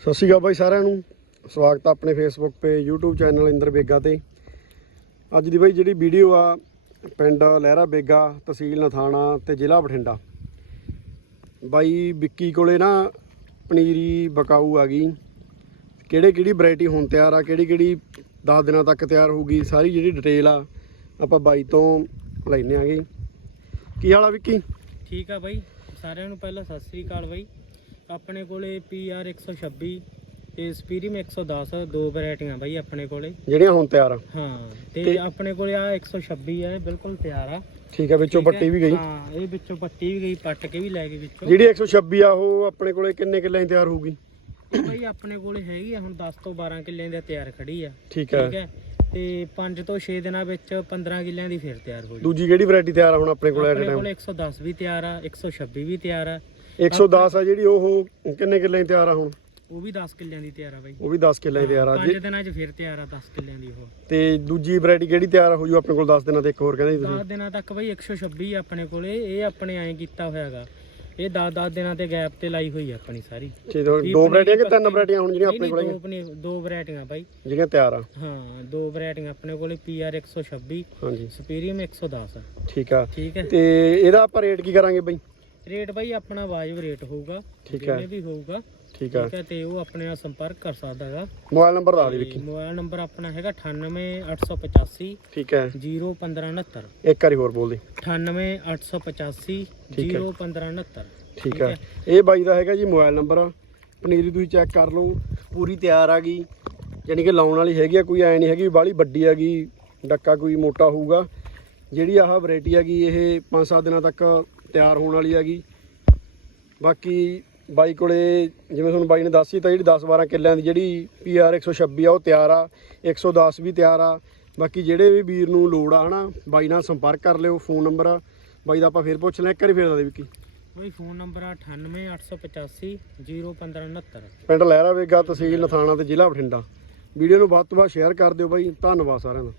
ਸਤਿ ਸ਼੍ਰੀ ਅਕਾਲ ਬਾਈ ਸਾਰਿਆਂ ਨੂੰ। ਸਵਾਗਤ ਆ ਆਪਣੇ ਫੇਸਬੁੱਕ ਤੇ, YouTube ਚੈਨਲ ਇੰਦਰ ਬੇਗਾ ਤੇ। ਅੱਜ ਦੀ ਬਾਈ ਜਿਹੜੀ ਵੀਡੀਓ ਆ, ਪਿੰਡ ਲਹਿਰਾ ਬੇਗਾ, ਤਹਿਸੀਲ ਨਥਾਣਾ ਤੇ ਜ਼ਿਲ੍ਹਾ ਬਠਿੰਡਾ। ਬਾਈ ਵਿੱਕੀ ਕੋਲੇ ਨਾ ਪਨੀਰੀ ਬਕਾਊ ਆ ਗਈ। ਕਿਹੜੇ ਕਿਹੜੀ ਵੈਰਾਈਟੀ ਹੁਣ ਤਿਆਰ ਆ, ਕਿਹੜੀ ਕਿਹੜੀ 10 ਦਿਨਾਂ ਤੱਕ ਤਿਆਰ ਹੋਊਗੀ, ਸਾਰੀ ਜਿਹੜੀ ਡਿਟੇਲ ਆ, ਆਪਾਂ ਬਾਈ ਤੋਂ ਲੈਣੇ ਆਂਗੇ। ਕੀ ਹਾਲ ਆ ਵਿੱਕੀ? ਠੀਕ ਆ ਬਾਈ। ਸਾਰਿਆਂ ਨੂੰ ਪਹਿਲਾਂ ਸਤਿ ਸ੍ਰੀ ਅਕਾਲ ਬਾਈ। ਆਪਣੇ ਕੋਲੇ PR 126 ਤੇ ਸਪੀਰੀਮ 110 ਦੋ ਵੈਰਾਈਟੀਆਂ ਬਾਈ ਆਪਣੇ ਕੋਲੇ। ਜਿਹੜੀਆਂ ਹੁਣ ਤਿਆਰ ਆ। ਹਾਂ ਤੇ ਤੇ- ਆਪਣੇ ਕੋਲੇ ਆ 126 ਹੈ ਬਿਲਕੁਲ ਤਿਆਰ ਆ। ਠੀਕ ਆ ਵਿੱਚੋਂ ਠੀਕ ਹੈ? ਪੱਟੀ ਵੀ ਗਈ। ਹਾਂ ਇਹ ਵਿੱਚੋਂ ਪੱਟੀ ਵੀ ਗਈ ਪੱਟ ਕੇ ਵੀ ਲੈ ਗਏ ਵਿੱਚੋਂ। ਜਿਹੜੀ 126 ਆ ਉਹ ਆਪਣੇ ਕੋਲੇ ਕਿੰਨੇ ਕਿੱਲਿਆਂ ਤਿਆਰ ਹੋਊਗੀ? ਬਾਈ ਆਪਣੇ ਕੋਲੇ ਹੈਗੀ ਆ ਹੁਣ 10 ਤੋਂ 12 ਕਿੱਲਿਆਂ ਦੀ ਤਿਆਰ ਖੜੀ ਆ। ਠੀਕ ਹੈ ਠੀਕ ਹੈ? ਤੇ 5 ਤੋਂ 6 ਦਿਨਾਂ ਵਿੱਚ 15 ਕਿੱਲਿਆਂ ਦੀ ਫਿਰ ਤਿਆਰ ਹੋ ਜੂ ਦੂਜੀ ਕਿਹੜੀ ਵੈਰਾਈਟੀ ਤਿਆਰ ਆ ਹੁਣ ਆਪਣੇ ਕੋਲ ਐਟ ਆਪਣੇ ਟਾਈਮ ਕੋਲੇ 110 ਵੀ ਤਿਆਰ ਆ 126 ਵੀ ਤਿਆਰ ਆ। 110 ਆ ਜਿਹੜੀ ਉਹ ਕਿੰਨੇ ਕਿੱਲਿਆਂ 'ਚ ਤਿਆਰ ਆ ਹੁਣ? ਉਹ ਵੀ 10 ਕਿੱਲਿਆਂ ਦੀ ਤਿਆਰ ਆ ਬਾਈ। ਉਹ ਵੀ 10 ਕਿੱਲਿਆਂ 'ਚ ਤਿਆਰ ਆ। ਪੰਜ ਜੀ ਦਿਨਾਂ 'ਚ ਫਿਰ ਤਿਆਰ ਆ 10 ਕਿੱਲਿਆਂ ਦੀ ਉਹ। ਤੇ ਦੂਜੀ ਵੈਰਾਈਟੀ ਕਿਹੜੀ ਤਿਆਰ ਹੋ ਜੂ ਆਪਣੇ ਕੋਲ 10 ਦਿਨਾਂ ਤੇ ਇੱਕ ਹੋਰ ਕਹਿੰਦੇ ਸੀ 10 ਤੁਸੀਂ ਦਿਨਾਂ ਤੱਕ ਬਈ 126 ਆਪਣੇ ਕੋਲੇ। ਇਹ ਆਪਣੇ ਐਂ ਕੀਤਾ ਹੋਇਆਗਾ। ਇਹ 10-10 ਦਿਨਾਂ ਤੇ ਗੈਪ ਤੇ ਲਾਈ ਹੋਈ ਆ ਆਪਣੀ ਸਾਰੀ। ਤੇ ਦੋ ਦੋ ਵੈਰਾਈਟੀਆਂ ਕਿ ਤਿੰਨ ਵੈਰਾਈਟੀਆਂ ਹੁਣ ਜਿਹੜੀਆਂ ਆਪਣੇ ਕੋਲ ਦੋ ਆਪਣੀ ਦੋ ਵੈਰਾਈਟੀਆਂ ਬਾਈ। ਜਿਹੜੀਆਂ ਤਿਆਰ ਆ। ਹਾਂ ਦੋ ਵੈਰਾਈਟੀਆਂ ਆਪਣੇ ਕੋਲੇ PR 126 ਹਾਂਜੀ। ਸੁਪੀਰੀਅਮ 110 ਠੀਕ ਆ। ਠੀਕ ਹੈ। ਤੇ ਇਹਦਾ ਆਪਾਂ ਰੇਟ ਕੀ ਕਰਾਂਗੇ ਬਈ? ਰੇਟ ਬਾਈ ਆਪਣਾ ਵਾਜਬ ਰੇਟ ਹੋਊਗਾ ਠੀਕ ਹੈ। ਵੀ ਹੋਊਗਾ ਠੀਕ ਆ ਠੀਕ ਹੈ। ਤੇ ਉਹ ਆਪਣੇ ਨਾਲ ਸੰਪਰਕ ਕਰ ਸਕਦਾ ਹੈਗਾ। ਮੋਬਾਈਲ ਨੰਬਰ ਦੱਸ ਦੇ ਵਿੱਕੀ। ਮੋਬਾਈਲ ਨੰਬਰ ਆਪਣਾ ਹੈਗਾ 98885 ਠੀਕ ਹੈ। 01569 ਇੱਕ ਵਾਰੀ ਹੋਰ ਬੋਲ ਦੇ 98885 ਠੀਕ ਹੈ। 01569 ਠੀਕ ਆ ਇਹ ਬਾਈ ਦਾ ਹੈਗਾ ਜੀ ਮੋਬਾਈਲ ਨੰਬਰ। ਪਨੀਰੀ ਤੁਸੀਂ ਚੈੱਕ ਕਰ ਲਓ ਪੂਰੀ ਤਿਆਰ ਆ ਗਈ। ਯਾਨੀ ਕਿ ਲਾਉਣ ਵਾਲੀ ਹੈਗੀ ਆ ਕੋਈ ਐ ਨਹੀਂ ਹੈਗੀ ਬਾਹਲੀ ਵੱਡੀ ਹੈਗੀ ਡੱਕਾ ਕੋਈ ਮੋਟਾ ਹੋਊਗਾ। ਜਿਹੜੀ ਆਹ ਵੈਰਾਈਟੀ ਹੈਗੀ ਇਹ 5-7 ਦਿਨਾਂ ਤੱਕ ਤਿਆਰ ਹੋਣ ਵਾਲੀ ਹੈਗੀ। ਬਾਕੀ ਬਾਈ ਕੋਲੇ ਜਿਵੇਂ ਤੁਹਾਨੂੰ ਬਾਈ ਨੇ ਦੱਸੀ ਤਾਂ ਜਿਹੜੀ 10-12 ਕਿੱਲਿਆਂ ਦੀ ਜਿਹੜੀ PR 126 ਆ ਉਹ ਤਿਆਰ ਆ। 110 ਵੀ ਤਿਆਰ ਆ। ਬਾਕੀ ਜਿਹੜੇ ਵੀ ਵੀਰ ਨੂੰ ਲੋੜ ਆ ਹਨਾ ਬਾਈ ਨਾਲ ਸੰਪਰਕ ਕਰ ਲਿਓ ਫੋਨ ਨੰਬਰ ਆ। ਬਾਈ ਦਾ ਆਪਾਂ ਫੇਰ ਪੁੱਛ ਲੈ ਇੱਕ ਵਾਰੀ ਫੇਰ ਦੱਸ ਦੇ ਵਿੱਕੀ। ਬਈ ਫੋਨ ਨੰਬਰ ਆ 98885 01569 ਪਿੰਡ ਲਹਿਰਾ ਵੇਗਾ ਤਹਿਸੀਲ ਨਥਾਣਾ ਤੇ ਜ਼ਿਲ੍ਹਾ ਬਠਿੰਡਾ। ਵੀਡੀਓ ਨੂੰ ਵੱਧ ਤੋਂ ਵੱਧ ਸ਼ੇਅਰ ਕਰ ਦਿਓ ਬਾਈ। ਧੰਨਵਾਦ ਸਾਰਿਆਂ ਦਾ।